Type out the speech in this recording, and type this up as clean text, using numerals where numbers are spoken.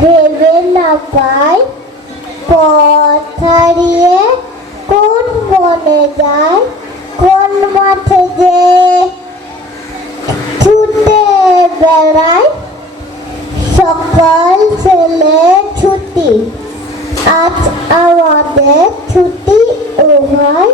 ভেবে না পাই পথ হারিয়ে কোন বনে যায়, কোন মাঠে যে ছুটে বেড়ায় সকল ছেলে ছুটি। আজ আমাদের ছুটি ও ভাই।